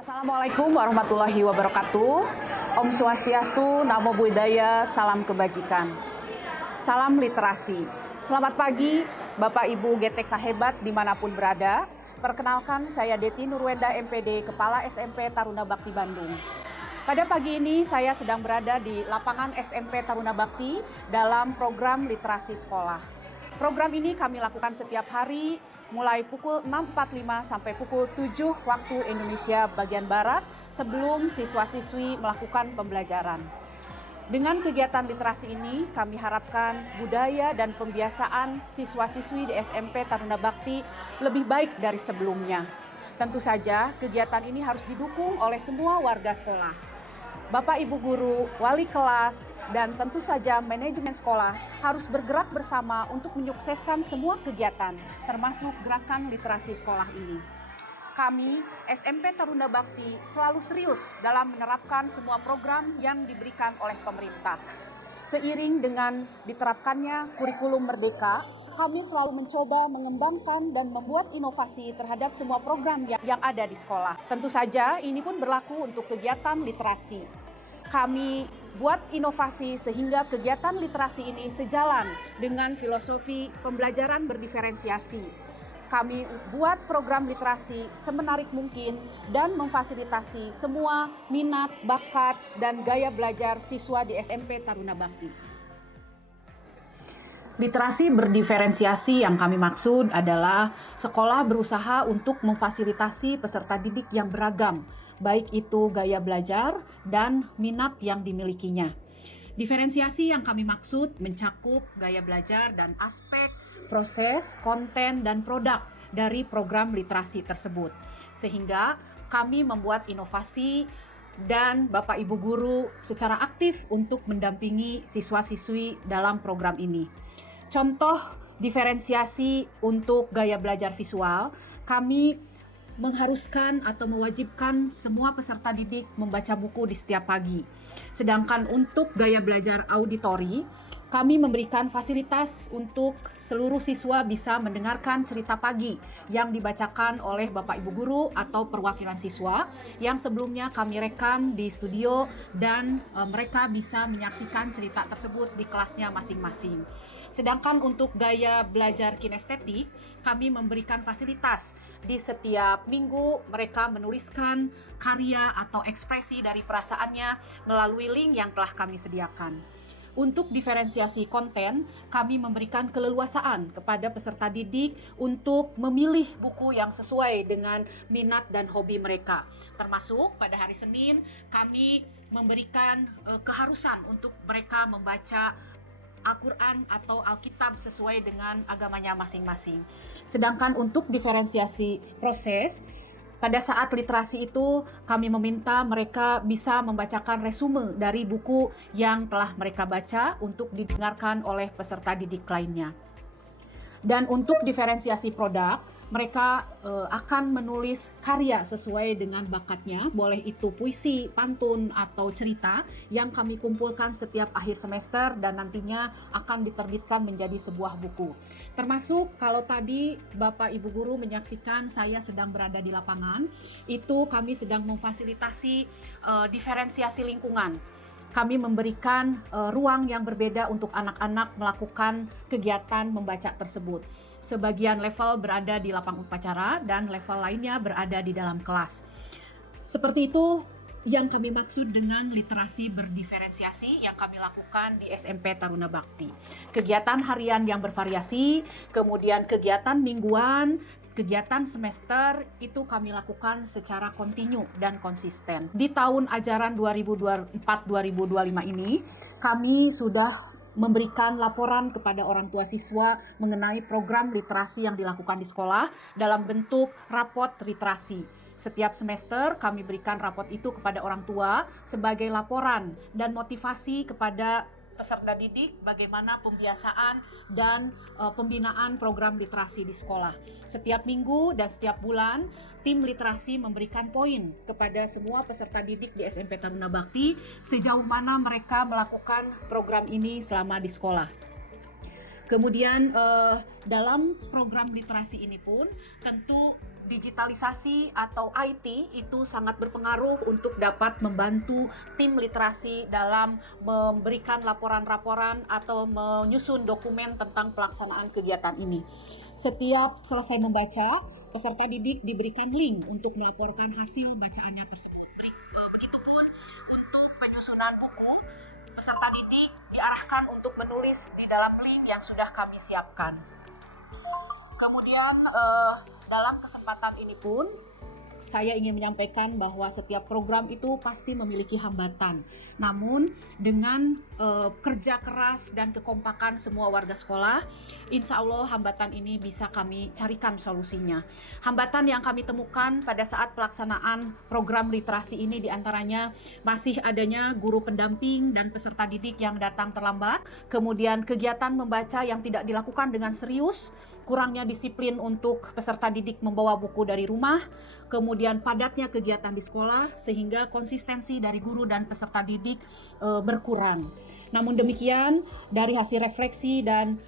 Assalamualaikum warahmatullahi wabarakatuh. Om Swastiastu, Namo Buddhaya, salam kebajikan. Salam literasi. Selamat pagi Bapak Ibu GTK hebat dimanapun berada. Perkenalkan, saya Deti Nurwenda MPD, Kepala SMP Taruna Bakti Bandung. Pada pagi ini saya sedang berada di lapangan SMP Taruna Bakti dalam program literasi sekolah. Program ini kami lakukan setiap hari mulai pukul 6.45 sampai pukul 7 waktu Indonesia bagian Barat sebelum siswa-siswi melakukan pembelajaran. Dengan kegiatan literasi ini, kami harapkan budaya dan pembiasaan siswa-siswi di SMP Taruna Bakti lebih baik dari sebelumnya. Tentu saja, kegiatan ini harus didukung oleh semua warga sekolah. Bapak, Ibu guru, wali kelas, dan tentu saja manajemen sekolah harus bergerak bersama untuk menyukseskan semua kegiatan, termasuk gerakan literasi sekolah ini. Kami, SMP Taruna Bakti, selalu serius dalam menerapkan semua program yang diberikan oleh pemerintah. Seiring dengan diterapkannya kurikulum merdeka, kami selalu mencoba mengembangkan dan membuat inovasi terhadap semua program yang ada di sekolah. Tentu saja ini pun berlaku untuk kegiatan literasi. Kami buat inovasi sehingga kegiatan literasi ini sejalan dengan filosofi pembelajaran berdiferensiasi. Kami buat program literasi semenarik mungkin dan memfasilitasi semua minat, bakat, dan gaya belajar siswa di SMP Taruna Bakti. Literasi berdiferensiasi yang kami maksud adalah sekolah berusaha untuk memfasilitasi peserta didik yang beragam, baik itu gaya belajar dan minat yang dimilikinya. Diferensiasi yang kami maksud mencakup gaya belajar dan aspek, proses, konten, dan produk dari program literasi tersebut. Sehingga kami membuat inovasi dan Bapak Ibu guru secara aktif untuk mendampingi siswa-siswi dalam program ini. Contoh diferensiasi untuk gaya belajar visual, kami mengharuskan atau mewajibkan semua peserta didik membaca buku di setiap pagi. Sedangkan untuk gaya belajar auditori, kami memberikan fasilitas untuk seluruh siswa bisa mendengarkan cerita pagi yang dibacakan oleh Bapak Ibu guru atau perwakilan siswa yang sebelumnya kami rekam di studio dan mereka bisa menyaksikan cerita tersebut di kelasnya masing-masing. Sedangkan untuk gaya belajar kinestetik, kami memberikan fasilitas di setiap minggu mereka menuliskan karya atau ekspresi dari perasaannya melalui link yang telah kami sediakan. Untuk diferensiasi konten, kami memberikan keleluasaan kepada peserta didik untuk memilih buku yang sesuai dengan minat dan hobi mereka. Termasuk pada hari Senin, kami memberikan keharusan untuk mereka membaca Al-Quran atau Alkitab sesuai dengan agamanya masing-masing. Sedangkan untuk diferensiasi proses, pada saat literasi itu kami meminta mereka bisa membacakan resume dari buku yang telah mereka baca untuk didengarkan oleh peserta didik lainnya. Dan untuk diferensiasi produk, mereka akan menulis karya sesuai dengan bakatnya, boleh itu puisi, pantun, atau cerita yang kami kumpulkan setiap akhir semester dan nantinya akan diterbitkan menjadi sebuah buku. Termasuk kalau tadi Bapak Ibu guru menyaksikan saya sedang berada di lapangan, itu kami sedang memfasilitasi diferensiasi lingkungan. Kami memberikan ruang yang berbeda untuk anak-anak melakukan kegiatan membaca tersebut. Sebagian level berada di lapang upacara dan level lainnya berada di dalam kelas. Seperti itu yang kami maksud dengan literasi berdiferensiasi yang kami lakukan di SMP Taruna Bakti. Kegiatan harian yang bervariasi, kemudian kegiatan mingguan, kegiatan semester itu kami lakukan secara kontinu dan konsisten. Di tahun ajaran 2024-2025 ini, kami sudah memberikan laporan kepada orang tua siswa mengenai program literasi yang dilakukan di sekolah dalam bentuk rapot literasi. Setiap semester kami berikan rapot itu kepada orang tua sebagai laporan dan motivasi kepada peserta didik bagaimana pembiasaan dan pembinaan program literasi di sekolah. Setiap minggu dan setiap bulan, tim literasi memberikan poin kepada semua peserta didik di SMP Taruna Bakti sejauh mana mereka melakukan program ini selama di sekolah. Kemudian dalam program literasi ini pun tentu digitalisasi atau IT itu sangat berpengaruh untuk dapat membantu tim literasi dalam memberikan laporan-laporan atau menyusun dokumen tentang pelaksanaan kegiatan ini. Setiap selesai membaca, peserta didik diberikan link untuk melaporkan hasil bacaannya tersebut. Begitupun untuk penyusunan buku, peserta didik diarahkan untuk menulis di dalam link yang sudah kami siapkan. Kemudian dalam kesempatan ini pun saya ingin menyampaikan bahwa setiap program itu pasti memiliki hambatan. Namun dengan kerja keras dan kekompakan semua warga sekolah, insya Allah hambatan ini bisa kami carikan solusinya. Hambatan yang kami temukan pada saat pelaksanaan program literasi ini diantaranya masih adanya guru pendamping dan peserta didik yang datang terlambat, kemudian kegiatan membaca yang tidak dilakukan dengan serius, kurangnya disiplin untuk peserta didik membawa buku dari rumah, kemudian padatnya kegiatan di sekolah sehingga konsistensi dari guru dan peserta didik berkurang. Namun demikian, dari hasil refleksi dan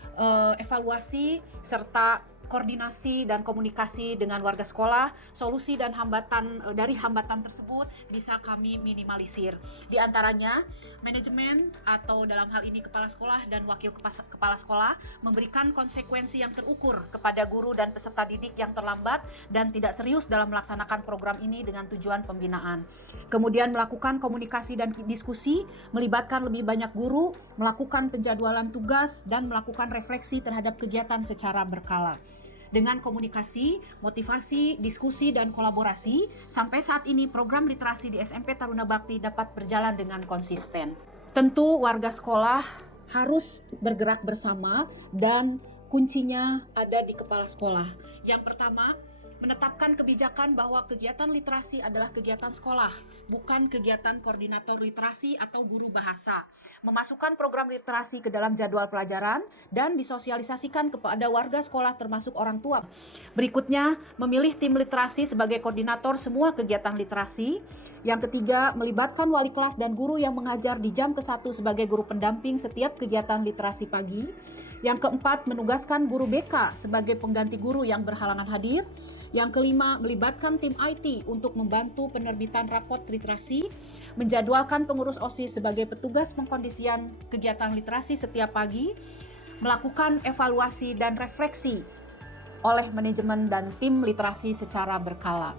evaluasi serta koordinasi dan komunikasi dengan warga sekolah, solusi dan hambatan dari hambatan tersebut bisa kami minimalisir. Di antaranya, manajemen atau dalam hal ini kepala sekolah dan wakil kepala sekolah memberikan konsekuensi yang terukur kepada guru dan peserta didik yang terlambat dan tidak serius dalam melaksanakan program ini dengan tujuan pembinaan. Kemudian melakukan komunikasi dan diskusi, melibatkan lebih banyak guru, melakukan penjadwalan tugas dan melakukan refleksi terhadap kegiatan secara berkala. Dengan komunikasi, motivasi, diskusi, dan kolaborasi, sampai saat ini program literasi di SMP Taruna Bakti dapat berjalan dengan konsisten. Tentu warga sekolah harus bergerak bersama dan kuncinya ada di kepala sekolah. Yang pertama, menetapkan kebijakan bahwa kegiatan literasi adalah kegiatan sekolah, bukan kegiatan koordinator literasi atau guru bahasa. Memasukkan program literasi ke dalam jadwal pelajaran dan disosialisasikan kepada warga sekolah termasuk orang tua. Berikutnya, memilih tim literasi sebagai koordinator semua kegiatan literasi. Yang ketiga, melibatkan wali kelas dan guru yang mengajar di jam ke-1 sebagai guru pendamping setiap kegiatan literasi pagi. Yang keempat, menugaskan guru BK sebagai pengganti guru yang berhalangan hadir. Yang kelima, melibatkan tim IT untuk membantu penerbitan rapot literasi, menjadwalkan pengurus OSIS sebagai petugas pengkondisian kegiatan literasi setiap pagi, melakukan evaluasi dan refleksi oleh manajemen dan tim literasi secara berkala.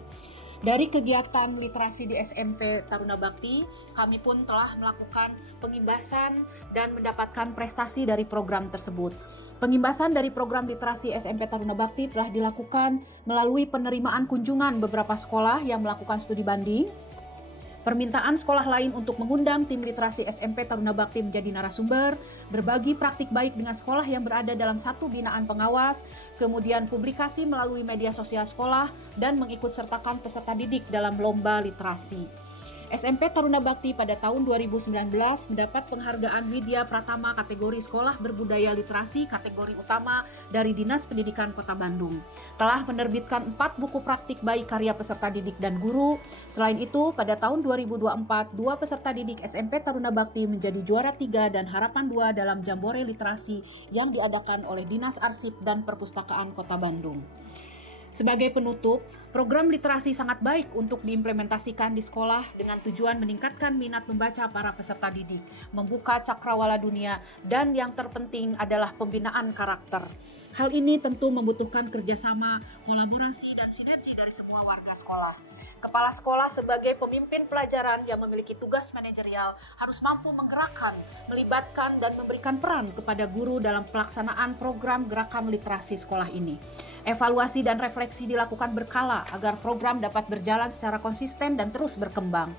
Dari kegiatan literasi di SMP Taruna Bakti, kami pun telah melakukan pengimbasan dan mendapatkan prestasi dari program tersebut. Pengimbasan dari program literasi SMP Taruna Bakti telah dilakukan melalui penerimaan kunjungan beberapa sekolah yang melakukan studi banding, permintaan sekolah lain untuk mengundang tim literasi SMP Taruna Bakti menjadi narasumber, berbagi praktik baik dengan sekolah yang berada dalam satu binaan pengawas, kemudian publikasi melalui media sosial sekolah, dan mengikut sertakan peserta didik dalam lomba literasi. SMP Taruna Bakti pada tahun 2019 mendapat penghargaan Widya Pratama kategori Sekolah Berbudaya Literasi kategori utama dari Dinas Pendidikan Kota Bandung. Telah menerbitkan 4 buku praktik baik karya peserta didik dan guru. Selain itu, pada tahun 2024, 2 peserta didik SMP Taruna Bakti menjadi juara 3 dan harapan 2 dalam Jambore Literasi yang diadakan oleh Dinas Arsip dan Perpustakaan Kota Bandung. Sebagai penutup, program literasi sangat baik untuk diimplementasikan di sekolah dengan tujuan meningkatkan minat membaca para peserta didik, membuka cakrawala dunia, dan yang terpenting adalah pembinaan karakter. Hal ini tentu membutuhkan kerjasama, kolaborasi, dan sinergi dari semua warga sekolah. Kepala sekolah sebagai pemimpin pelajaran yang memiliki tugas manajerial harus mampu menggerakkan, melibatkan, dan memberikan peran kepada guru dalam pelaksanaan program gerakan literasi sekolah ini. Evaluasi dan refleksi dilakukan berkala agar program dapat berjalan secara konsisten dan terus berkembang.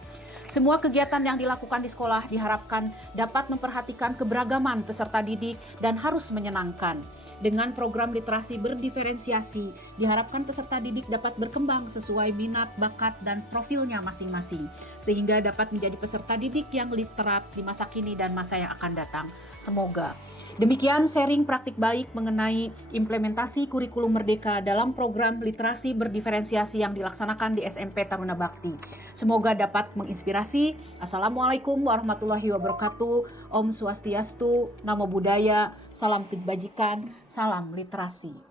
Semua kegiatan yang dilakukan di sekolah diharapkan dapat memperhatikan keberagaman peserta didik dan harus menyenangkan. Dengan program literasi berdiferensiasi, diharapkan peserta didik dapat berkembang sesuai minat, bakat, dan profilnya masing-masing, sehingga dapat menjadi peserta didik yang literat di masa kini dan masa yang akan datang. Semoga. Demikian sharing praktik baik mengenai implementasi kurikulum Merdeka dalam program literasi berdiferensiasi yang dilaksanakan di SMP Taruna Bakti. Semoga dapat menginspirasi. Assalamualaikum warahmatullahi wabarakatuh. Om Swastiastu, Namo Buddhaya, Salam Kebajikan, Salam Literasi.